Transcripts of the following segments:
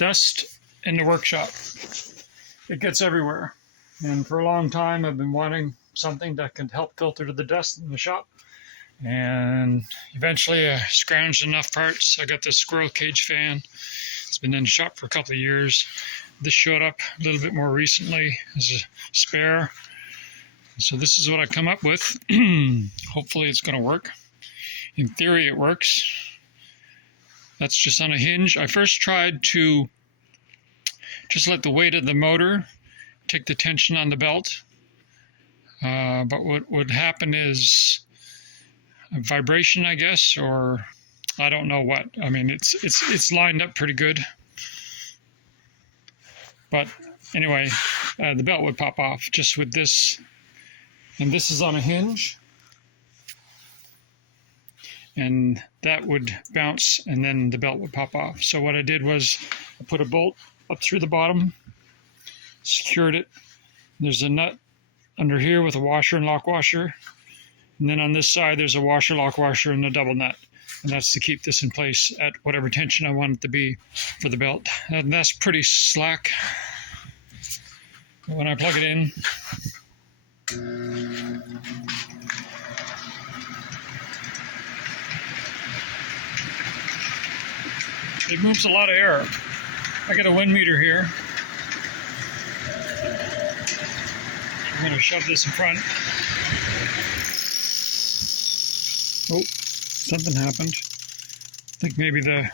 dust in the workshop. It gets everywhere. And for a long time, I've been wanting something that can help filter the dust in the shop. And eventually I scrounged enough parts. I got this squirrel cage fan. It's been in the shop for a couple of years. This showed up a little bit more recently as a spare. So this is what I come up with. Hopefully it's going to work. In theory it works. That's just on a hinge. I first tried to just let the weight of the motor take the tension on the belt. But what would happen is a vibration, I guess, or I don't know what. I mean, it's lined up pretty good. But anyway, the belt would pop off just with this. And this is on a hinge. And that would bounce and then the belt would pop off. So what I did was I put a bolt up through the bottom, secured it. There's a nut under here with a washer and lock washer. And then on this side, there's a washer, lock washer, and a double nut. And that's to keep this in place at whatever tension I want it to be for the belt. And that's pretty slack. When I plug it in, it moves a lot of air. I got a wind meter here. I'm going to shove this in front. Oh, something happened. I think maybe that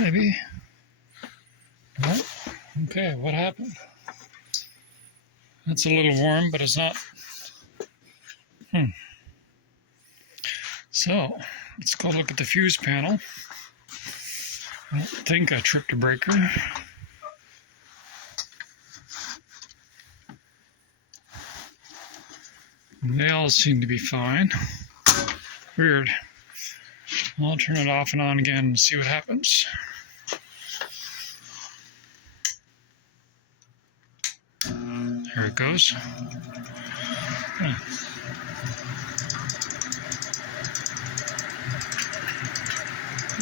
maybe. No. Okay, what happened? That's a little warm, but it's not. So, let's go look at the fuse panel. I don't think I tripped a breaker. They all seem to be fine. Weird. I'll turn it off and on again and see what happens. There it goes.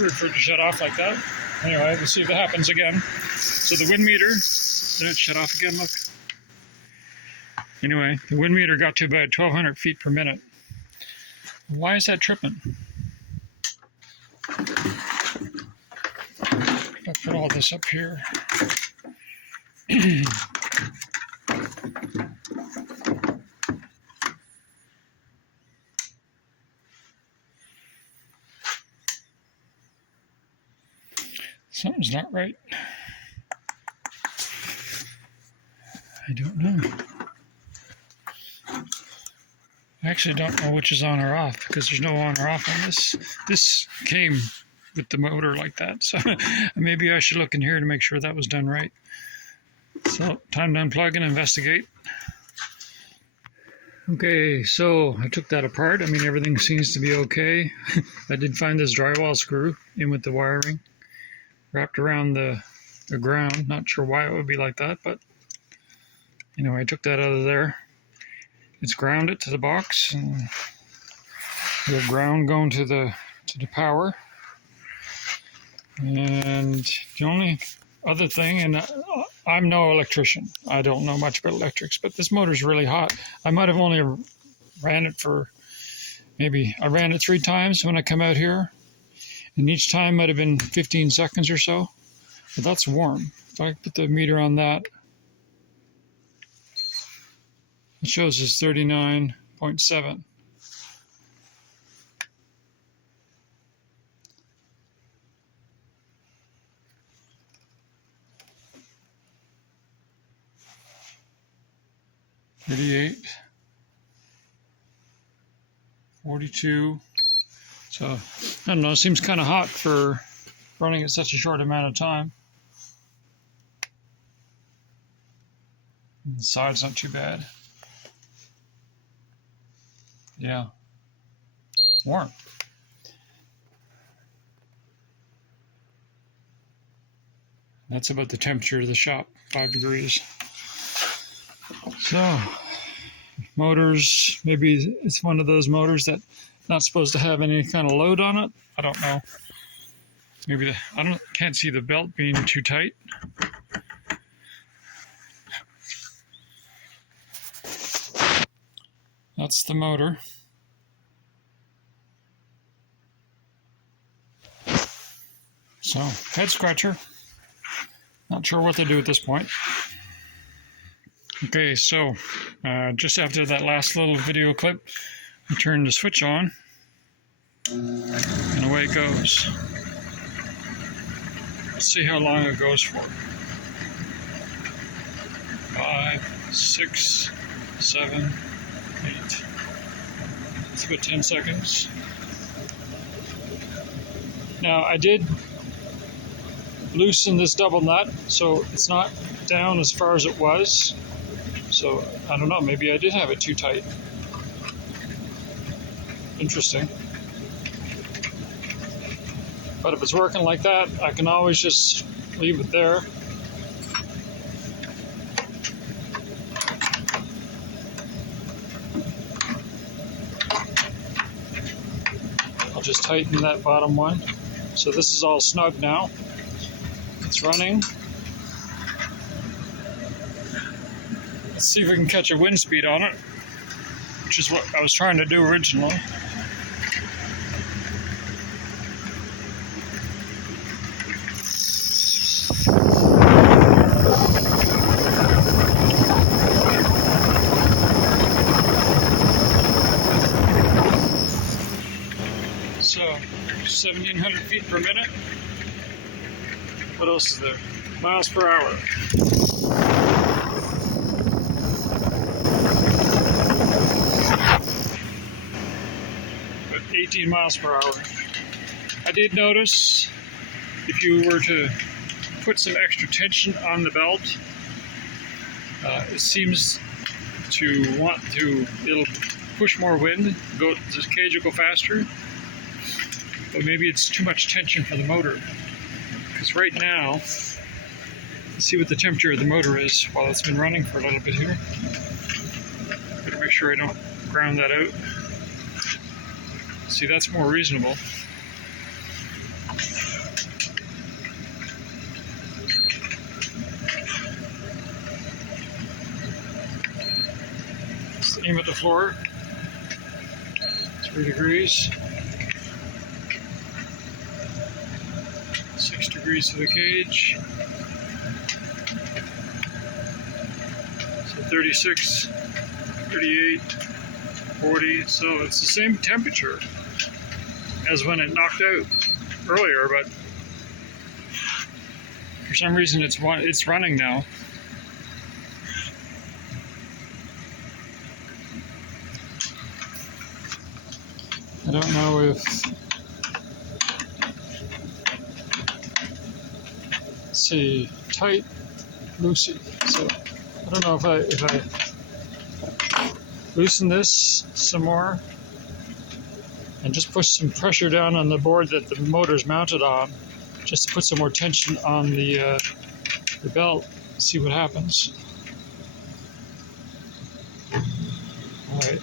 Weird for it to shut off like that. Anyway, let's see if it happens again. So the wind meter, did it shut off again? Look. Anyway, the wind meter got to about 1,200 feet per minute. Why is that tripping? If I put all this up here. Something's not right. I don't know. I actually don't know which is on or off because there's no on or off on this. This came with the motor like that, so maybe I should look in here to make sure that was done right. So, time to unplug and investigate. Okay, so I took that apart. I mean, everything seems to be okay. I did find this drywall screw in with the wiring wrapped around the ground. Not sure why it would be like that, but anyway, I took that out of there. It's grounded to the box, and the ground going to the power. And the only other thing, and I'm no electrician. I don't know much about electrics, but this motor's really hot. I might have only ran it for I ran it 3 times when I come out here, and each time might have been 15 seconds or so. But that's warm. If I put the meter on that, it shows us 39.7. $38, 42. So, I don't know, it seems kind of hot for running at such a short amount of time. The side's not too bad. Yeah, warm. That's about the temperature of the shop, 5 degrees. So, motors. Maybe it's one of those motors that not supposed to have any kind of load on it. I don't know. Maybe can't see the belt being too tight. That's the motor. So, head scratcher. Not sure what to do at this point. Okay, so just after that last little video clip, I turn the switch on, and away it goes. Let's see how long it goes for. 5, 6, 7, 8. It's about 10 seconds. Now, I did loosen this double nut, so it's not down as far as it was. So, I don't know, maybe I did have it too tight. Interesting. But if it's working like that, I can always just leave it there. I'll just tighten that bottom one. So this is all snug now. It's running. Let's see if we can catch a wind speed on it, which is what I was trying to do originally. So, 1,700 feet per minute. What else is there? Miles per hour. But 18 miles per hour. I did notice if you were to put some extra tension on the belt, it seems to it'll push more wind, the cage will go faster. But maybe it's too much tension for the motor. Because right now, let's see what the temperature of the motor is while it's been running for a little bit here. Better make sure I don't ground that out. See, that's more reasonable. Let's aim at the floor. 3 degrees. 6 degrees to the cage. So 36, 38, 40. So it's the same temperature as when it knocked out earlier, but for some reason it's running now. I don't know if see, tight, loosey. So I don't know if I loosen this some more and just push some pressure down on the board that the motor's mounted on, just to put some more tension on the belt, see what happens. All right.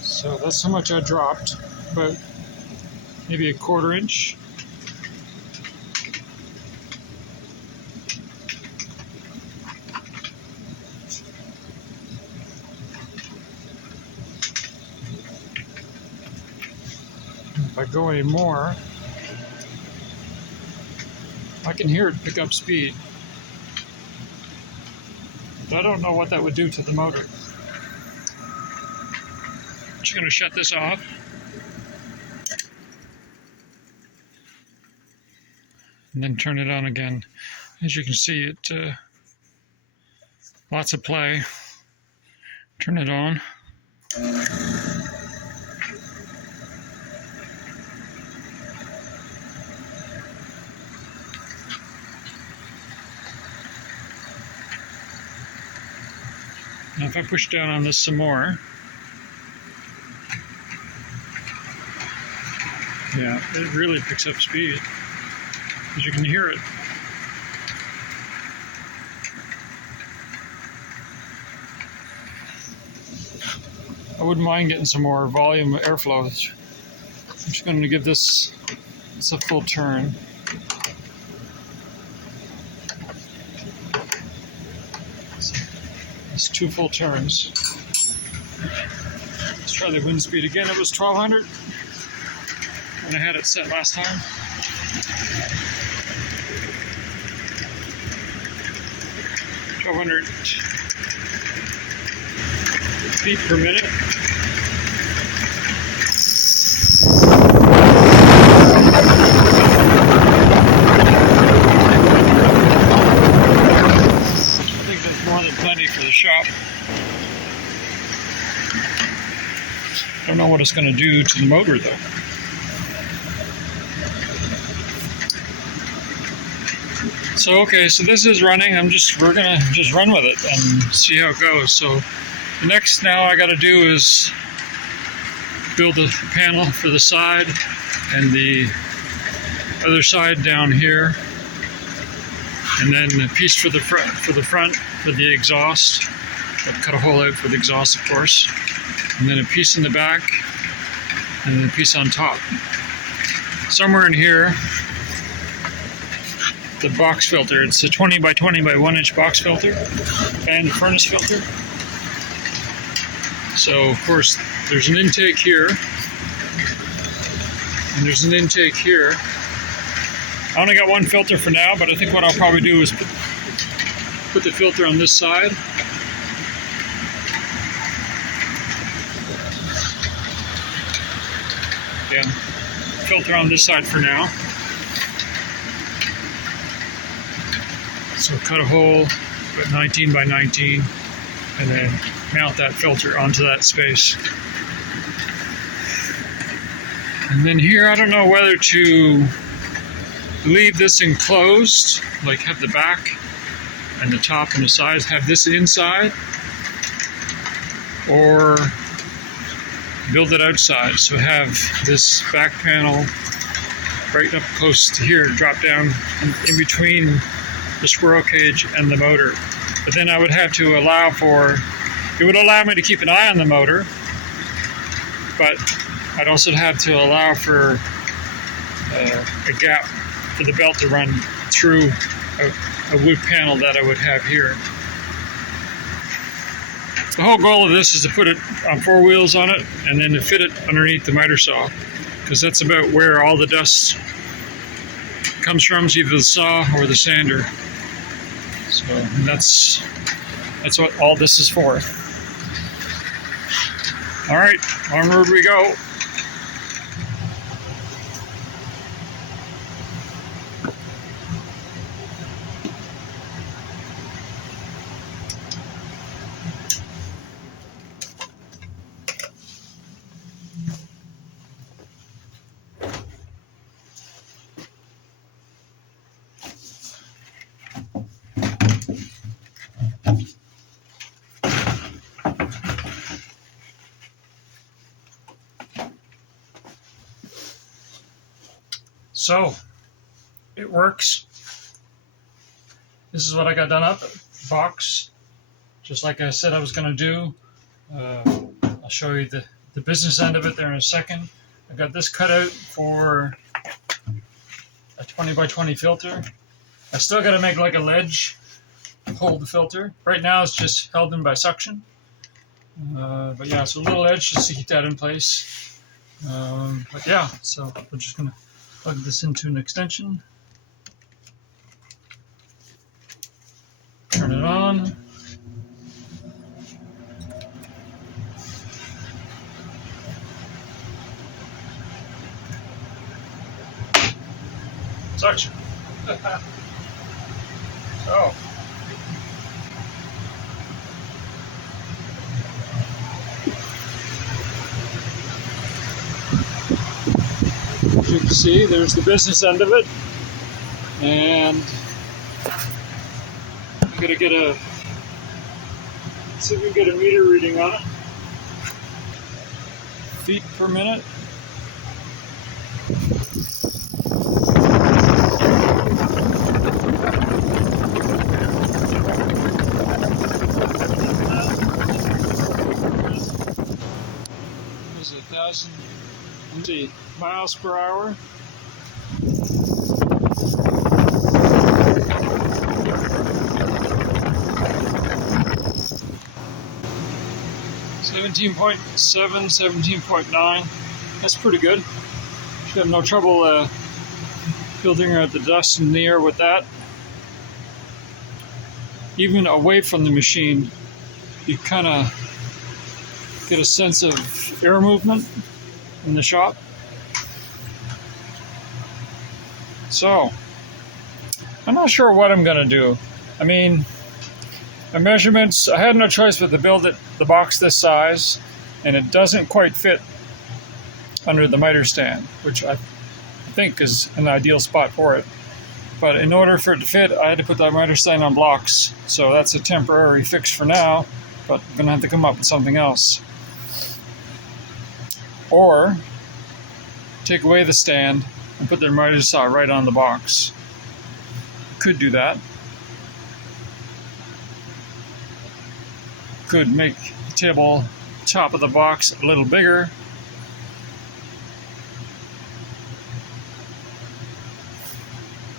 So that's how much I dropped, but maybe a 1/4 inch. If I go any more, I can hear it pick up speed. But I don't know what that would do to the motor. I'm just going to shut this off. And then turn it on again. As you can see, it lots of play. Turn it on. Now if I push down on this some more, yeah, it really picks up speed, because you can hear it. wouldn't mind getting some more volume airflow. I'm just going to give this a full turn. It's 2 full turns. Let's try the wind speed again. It was 1200 when I had it set last time. feet per minute. I think that's more than plenty for the shop. Don't know what it's going to do to the motor though. So okay, so this is running. We're gonna just run with it and see how it goes. So the next now I got to do is build a panel for the side and the other side down here, and then a piece for the front for the exhaust. I've cut a hole out for the exhaust, of course, and then a piece in the back, and then a piece on top. Somewhere in here, the box filter. It's a 20 by 20 by 1 inch box filter and furnace filter. So of course there's an intake here and there's an intake here. I only got one filter for now, but I think what I'll probably do is put the filter on this side. Yeah, filter on this side for now. So cut a hole, about 19 by 19, and then mount that filter onto that space. And then here, I don't know whether to leave this enclosed, like have the back and the top and the sides, have this inside, or build it outside. So have this back panel right up close to here, drop down in between the squirrel cage and the motor. But then I would have to allow it would allow me to keep an eye on the motor, but I'd also have to allow for a gap for the belt to run through a wood panel that I would have here. The whole goal of this is to put it on 4 wheels on it and then to fit it underneath the miter saw, because that's about where all the dust comes from, either the saw or the sander. So that's what all this is for. All right, onward we go. So, it works. This is what I got done up, box, just like I said I was going to do. I'll show you the business end of it there in a second. I got this cut out for a 20 by 20 filter. I still got to make like a ledge to hold the filter. Right now it's just held in by suction. But yeah, so a little edge just to keep that in place. But yeah, so we're just going to plug this into an extension, turn it on, suction. So as you can see, there's the business end of it, and I'm gonna see if we can get a meter reading on it. Feet per minute. 2,000 miles per hour. .7, 17.9. That's pretty good. Should have no trouble filtering out the dust in the air with that. Even away from the machine, you kind of get a sense of air movement in the shop. So, I'm not sure what I'm going to do. I mean, the measurements, I had no choice but to build the box this size, and it doesn't quite fit under the miter stand, which I think is an ideal spot for it. But in order for it to fit, I had to put that miter stand on blocks. So that's a temporary fix for now, but I'm going to have to come up with something else. Or take away the stand and put the miter saw right on the box. Could do that. Could make the table top of the box a little bigger.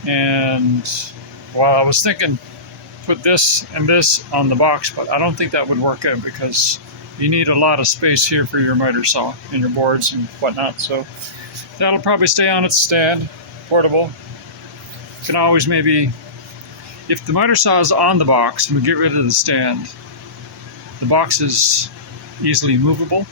And well, I was thinking put this and this on the box, but I don't think that would work out because you need a lot of space here for your miter saw and your boards and whatnot. So that'll probably stay on its stand, portable. You can always maybe, if the miter saw is on the box and we get rid of the stand, the box is easily movable.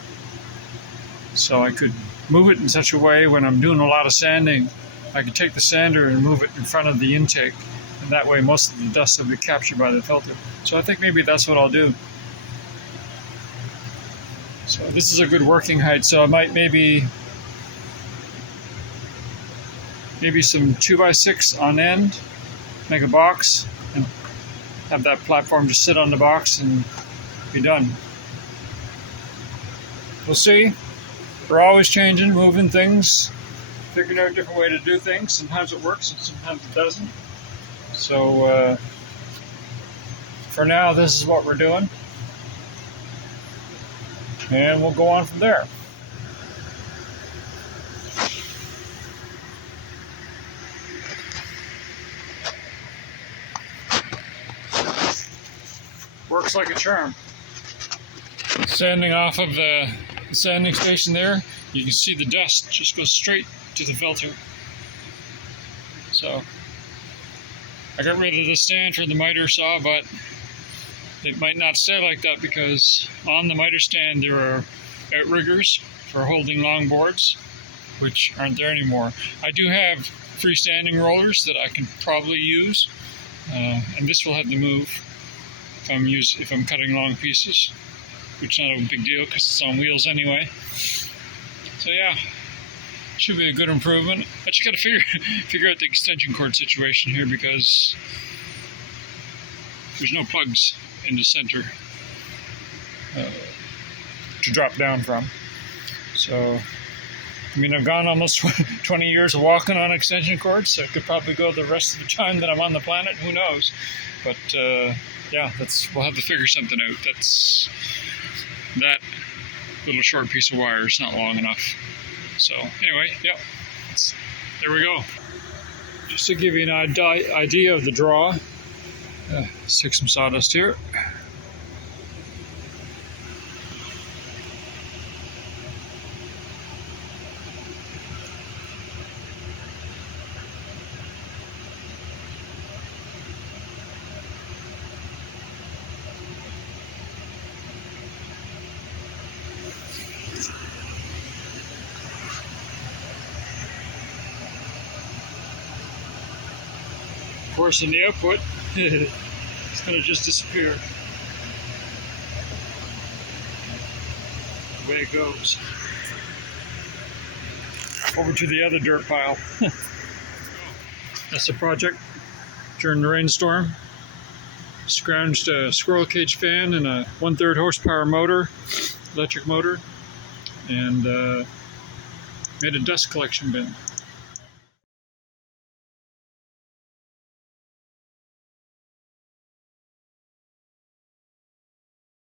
So I could move it in such a way when I'm doing a lot of sanding, I could take the sander and move it in front of the intake, and that way most of the dust will be captured by the filter. So I think maybe that's what I'll do. So this is a good working height, so I might maybe some 2x6 on end, make a box, and have that platform just sit on the box and be done. We'll see. We're always changing, moving things, figuring out a different way to do things. Sometimes it works and sometimes it doesn't. So for now, this is what we're doing. And we'll go on from there. Works like a charm. Sanding off of the sanding station there, you can see the dust just goes straight to the filter. So I got rid of the stand for the miter saw, but it might not stay like that because on the miter stand there are outriggers for holding long boards, which aren't there anymore. I do have freestanding rollers that I can probably use, and this will have to move if I'm cutting long pieces, which is not a big deal because it's on wheels anyway. So yeah, should be a good improvement. I just got to figure out the extension cord situation here because there's no plugs in the center to drop down from. So, I mean, I've gone almost 20 years of walking on extension cords, so I could probably go the rest of the time that I'm on the planet, who knows. But yeah, we'll have to figure something out. That little short piece of wire is not long enough. So anyway, yeah, there we go. Just to give you an idea of the draw, stick some sawdust here. Of course, in the output, it's going to just disappear. The way it goes. Over to the other dirt pile. That's the project during the rainstorm. Scrounged a squirrel cage fan and a 1/3 horsepower motor, electric motor, and made a dust collection bin.